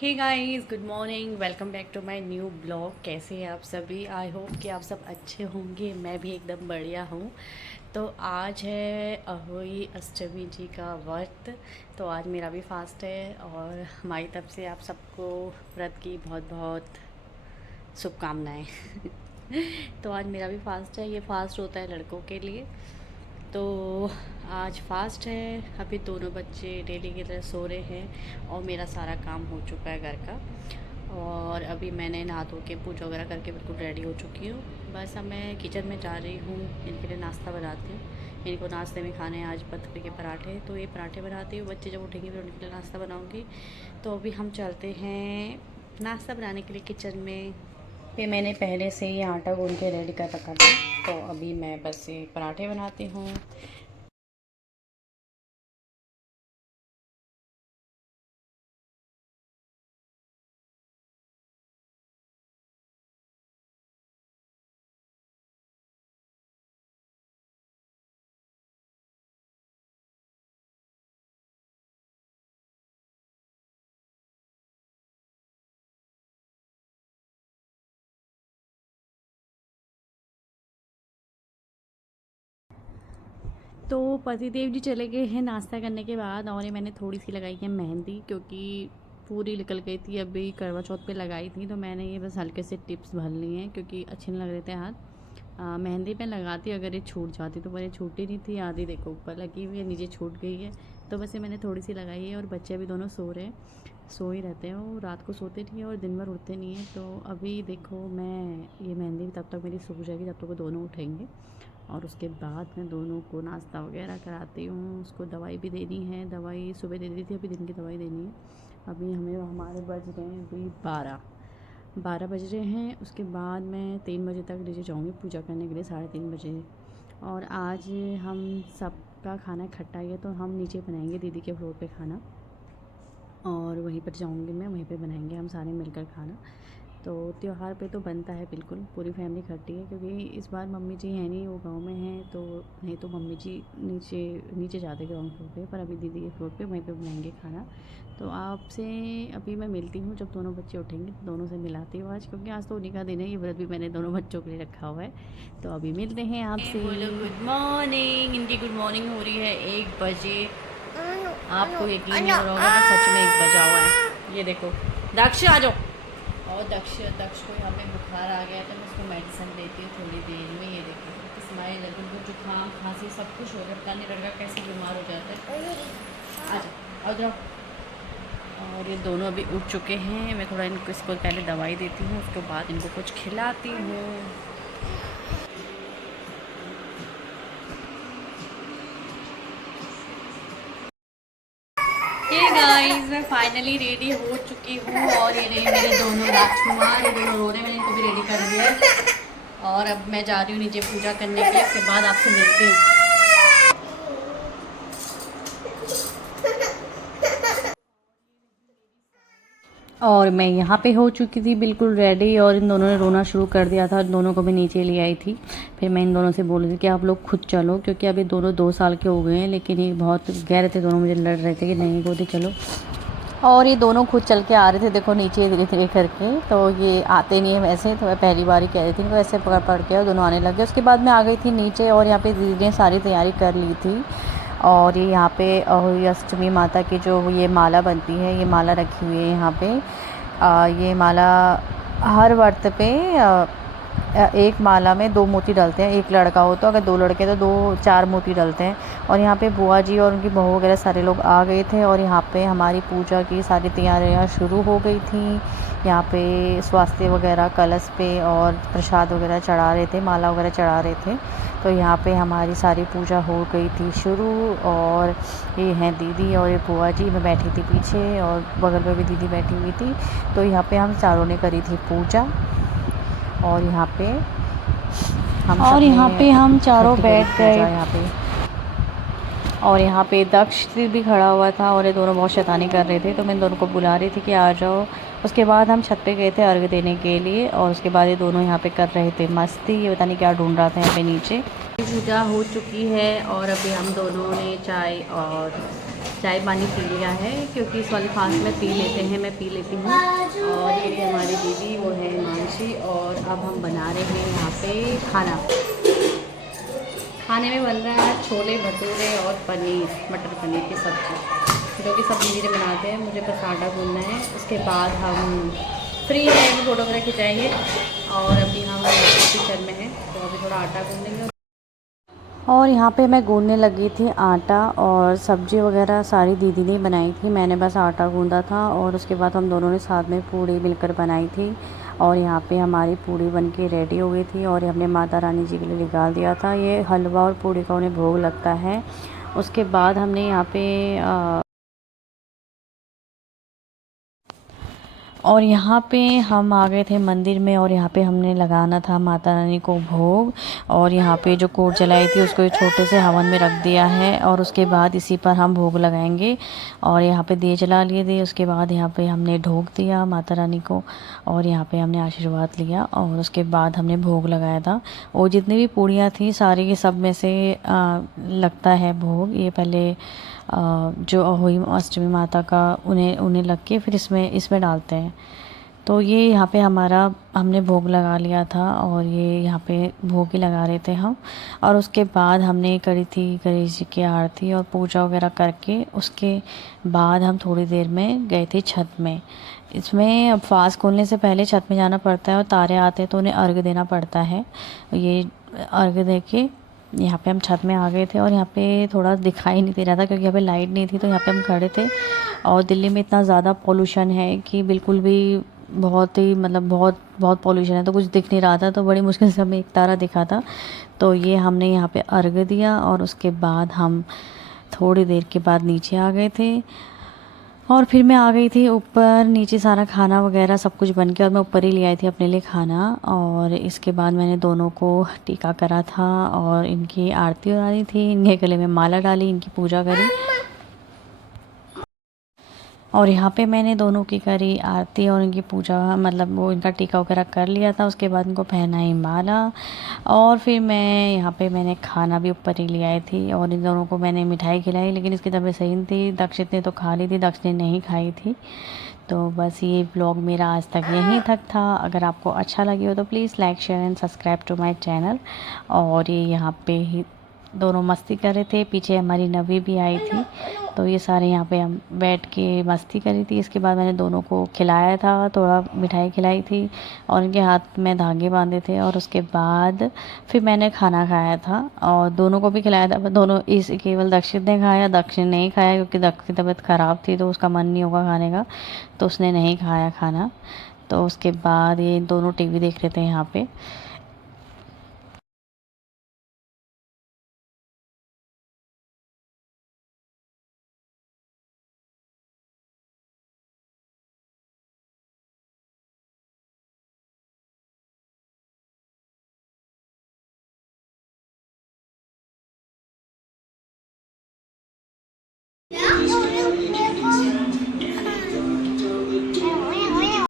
Hey guys, good morning. Welcome back to my new blog. कैसे हैं आप सभी? आई होप कि आप सब अच्छे होंगे। मैं भी एकदम बढ़िया हूँ। तो आज है अहोई अष्टमी जी का व्रत। तो आज मेरा भी फास्ट है और हमारी तरफ से आप सबको व्रत की बहुत बहुत शुभकामनाएं। तो आज मेरा भी फास्ट है। ये फास्ट होता है लड़कों के लिए। तो आज फास्ट है। अभी दोनों बच्चे डेली की तरह सो रहे हैं और मेरा सारा काम हो चुका है घर का। और अभी मैंने नहा धो के पूजा वगैरह करके बिल्कुल रेडी हो चुकी हूँ। बस अब मैं किचन में जा रही हूँ, इनके लिए नाश्ता बनाती हूँ। इनको नाश्ते में खाने आज पत्थर के पराठे, तो ये पराठे बनाती हूँ। बच्चे जब उठेंगे फिर उनके लिए नाश्ता बनाऊँगी। तो अभी हम चलते हैं नाश्ता बनाने के लिए किचन में। ये मैंने पहले से ही आटा गूँध के रेडी कर रखा था। तो अभी मैं बस ये पराठे बनाती हूँ। तो पतिदेव जी चले गए हैं नाश्ता करने के बाद, और ये मैंने थोड़ी सी लगाई है मेहंदी, क्योंकि पूरी निकल गई थी। अभी करवा चौथ पे लगाई थी, तो मैंने ये बस हल्के से टिप्स भर लिए हैं क्योंकि अच्छे नहीं लग रहे थे हाथ। मेहंदी पे लगाती अगर ये छूट जाती, तो पर ये छूटी नहीं थी। आधी देखो ऊपर लगी हुई है, नीचे छूट गई है। तो बस ये मैंने थोड़ी सी लगाई है। और बच्चे अभी दोनों सो रहे हैं, सो ही रहते हैं। वो रात को सोते नहीं हैं और दिन भर उठते नहीं हैं। तो अभी देखो मैं ये मेहंदी तब तक मेरी सूख जाएगी, तब तक वो दोनों उठेंगे। और उसके बाद मैं दोनों को नाश्ता वगैरह कराती हूँ। उसको दवाई भी देनी है। दवाई सुबह दे दी थी, अभी दिन की दवाई देनी है। अभी हमारे बज रहे हैं अभी 12 बज रहे हैं। उसके बाद मैं 3 बजे तक नीचे जाऊँगी पूजा करने के लिए, 3:30 बजे। और आज हम सबका खाना इकट्ठा ही है, तो हम नीचे बनाएंगे दीदी के फ्लोर पे खाना। और वहीं पर जाऊँगी मैं, वहीं पे बनाएंगे हम सारे मिलकर खाना। तो त्यौहार पे तो बनता है बिल्कुल, पूरी फैमिली इकट्ठी है। क्योंकि इस बार मम्मी जी हैं नहीं, वो गांव में हैं। तो नहीं तो मम्मी जी नीचे नीचे जाते ग्राउंड फ्लोर पे, पर अभी दीदी के फ्लोर पे वहीं पे बनाएंगे खाना। तो आपसे अभी मैं मिलती हूँ जब दोनों बच्चे उठेंगे, तो दोनों से मिलाती हूँ आज, क्योंकि आज तो उन्हीं का दिन है। ये व्रत भी मैंने दोनों बच्चों के लिए रखा हुआ है। तो अभी मिलते हैं आपसे। बोलो गुड मॉर्निंग। इनकी गुड मॉर्निंग हो रही है 1 बजे। आपको यकीन नहीं हो रहा होगा, पर सच में 1 बजा हुआ है। ये देखो, दक्ष आ जाओ। और दक्ष को यहाँ पे बुखार आ गया, तो मैं उसको मेडिसिन देती हूँ थोड़ी देर में। ये देखिए स्माइल लगी, उनको जुकाम खांसी सब कुछ हो गया। पता नहीं लड़का कैसे बीमार हो जाता है। आ जाओ, आ जाओ। और ये दोनों अभी उठ चुके हैं। मैं थोड़ा इनको इसको पहले दवाई देती हूँ, उसके बाद इनको कुछ खिलाती हूँ। ये गाइस, मैं फाइनली रेडी हो चुकी हूँ। और ये रहे मेरे दोनों राजकुमार, ये दोनों रो रहे हैं। मैंने इनको भी रेडी कर दिया है। और अब मैं जा रही हूँ नीचे पूजा करने के लिए। उसके बाद आपसे मिलती हूँ। और मैं यहाँ पे हो चुकी थी बिल्कुल रेडी, और इन दोनों ने रोना शुरू कर दिया था। दोनों को भी नीचे ले आई थी। फिर मैं इन दोनों से बोल रही थी कि आप लोग खुद चलो, क्योंकि अभी दोनों 2 साल के हो गए हैं। लेकिन ये बहुत कह रहे थे, दोनों मुझे लड़ रहे थे कि नहीं गोदी चलो। और ये दोनों खुद चल के आ रहे थे, देखो नीचे धीरे धीरे करके। तो ये आते नहीं है वैसे, तो मैं पहली बार ही कह रही थी इनको, ऐसे पकड़ पकड़ के, और दोनों आने लग गए। उसके बाद मैं आ गई थी नीचे, और यहाँ पे दीदी ने सारी तैयारी कर ली थी। और ये यहाँ पे अष्टमी माता की जो ये माला बनती है, ये माला रखी हुई है यहाँ पे। ये माला हर व्रत पे एक माला में 2 मोती डलते हैं। एक लड़का हो तो, अगर 2 लड़के तो 4 मोती डलते हैं। और यहाँ पे बुआ जी और उनकी बहू वगैरह सारे लोग आ गए थे। और यहाँ पे हमारी पूजा की सारी तैयारियाँ शुरू हो गई थी। यहाँ पे स्वास्थ्य वगैरह कलश पे और प्रसाद वगैरह चढ़ा रहे थे, माला वगैरह चढ़ा रहे थे। तो यहाँ पे हमारी सारी पूजा हो गई थी शुरू। और ये हैं दीदी और ये बुआ जी, मैं बैठी थी पीछे, और बगल में भी दीदी बैठी हुई थी। तो यहाँ पे हम चारों ने करी थी पूजा। और यहाँ पे हम चारों बैठ गए यहाँ पे। और यहाँ पे दक्ष भी खड़ा हुआ था, और ये दोनों बहुत शैतानी कर रहे थे। तो मैं दोनों को बुला रही थी कि आ जाओ। उसके बाद हम छत पे गए थे अर्घ देने के लिए। और उसके बाद ये दोनों यहाँ पे कर रहे थे मस्ती। ये पता नहीं क्या ढूंढ रहा था यहाँ पे नीचे। पूजा हो चुकी है, और अभी हम दोनों ने चाय और चाय पानी पी लिया है, क्योंकि इस वाले फास्ट में पी लेते हैं, मैं पी लेती हूँ। और ये हमारी दीदी वो है मानसी, और अब हम बना रहे हैं यहाँ पे खाना। खाने में बन रहा है छोले भटूरे और पनीर, मटर पनीर की सब्ज़ी, जो कि सब धीरे बनाते हैं। मुझे बस आटा गूंदना है, उसके बाद हम फ्री रहेंगे, फ़ोटो वगैरह खिंचाएँगे। और अभी हम किचन में हैं, तो अभी थोड़ा आटा गूंदेंगे। और यहाँ पे मैं गूंदने लगी थी आटा, और सब्ज़ी वगैरह सारी दीदी ने बनाई थी, मैंने बस आटा गूंदा था। और उसके बाद हम दोनों ने साथ में पूड़ी मिलकर बनाई थी। और यहाँ पे हमारी पूड़ी बनके रेडी हो गई थी, और हमने माता रानी जी के लिए निकाल दिया था। ये हलवा और पूड़ी का उन्हें भोग लगता है। उसके बाद हमने यहाँ पे और यहाँ पे हम आ गए थे मंदिर में, और यहाँ पे हमने लगाना था माता रानी को भोग। और यहाँ पे जो कोट जलाई थी उसको एक छोटे से हवन में रख दिया है, और उसके बाद इसी पर हम भोग लगाएंगे। और यहाँ पे दिए जला लिए थे, उसके बाद यहाँ पे हमने ढोक दिया माता रानी को, और यहाँ पे हमने आशीर्वाद लिया, और उसके बाद हमने भोग लगाया था। और जितनी भी पूड़ियाँ थी सारी के सब में से लगता है भोग। ये पहले जो हुई अष्टमी माता का, उन्हें उन्हें लग के फिर इसमें इसमें डालते हैं। तो ये यहाँ पे हमारा हमने भोग लगा लिया था, और ये यहाँ पे भोग ही लगा रहे थे हम। और उसके बाद हमने करी थी गणेश जी की आरती और पूजा वगैरह करके, उसके बाद हम थोड़ी देर में गए थे छत में। इसमें अब फास्ट खोलने से पहले छत में जाना पड़ता है, और तारे आते हैं तो उन्हें अर्घ देना पड़ता है। ये अर्घ दे के यहाँ पे हम छत में आ गए थे, और यहाँ पे थोड़ा दिखाई नहीं दे रहा था क्योंकि यहाँ पे लाइट नहीं थी, तो यहाँ पे हम खड़े थे। और दिल्ली में इतना ज़्यादा पॉल्यूशन है कि बिल्कुल भी बहुत ही मतलब बहुत बहुत पॉल्यूशन है, तो कुछ दिख नहीं रहा था। तो बड़ी मुश्किल से हमें एक तारा दिखा था। तो ये हमने यहाँ पे अर्घ दिया, और उसके बाद हम थोड़ी देर के बाद नीचे आ गए थे। और फिर मैं आ गई थी ऊपर, नीचे सारा खाना वगैरह सब कुछ बन के, और मैं ऊपर ही ले आई थी अपने लिए खाना। और इसके बाद मैंने दोनों को टीका करा था, और इनकी आरती उतारी थी, इनके गले में माला डाली, इनकी पूजा करी। और यहाँ पे मैंने दोनों की करी आरती और इनकी पूजा, मतलब वो इनका टीका वगैरह कर लिया था। उसके बाद इनको पहनाई माला, और फिर मैं यहाँ पे मैंने खाना भी ऊपर ही ले आई थी, और इन दोनों को मैंने मिठाई खिलाई, लेकिन इसकी तबीयत सही नहीं थी। दक्षित ने तो खा ली थी, दक्ष ने नहीं खाई थी। तो बस ये ब्लॉग मेरा आज तक यहीं तक था। अगर आपको अच्छा लगे हो तो please like share and subscribe to my channel. और ये यहाँ पे ही दोनों मस्ती कर रहे थे, पीछे हमारी नवी भी आई थी, तो ये सारे यहाँ पे हम बैठ के मस्ती करी थी। इसके बाद मैंने दोनों को खिलाया था, थोड़ा मिठाई खिलाई थी, और इनके हाथ में धागे बांधे थे। और उसके बाद फिर मैंने खाना खाया था, और दोनों को भी खिलाया था। दोनों इस केवल दक्षिण ने खाया, दक्षिण नहीं खाया क्योंकि दक्ष की तबीयत ख़राब थी, तो उसका मन नहीं होगा खाने का, तो उसने नहीं खाया खाना। तो उसके बाद ये दोनों टीवी देख रहे थे यहाँ पे।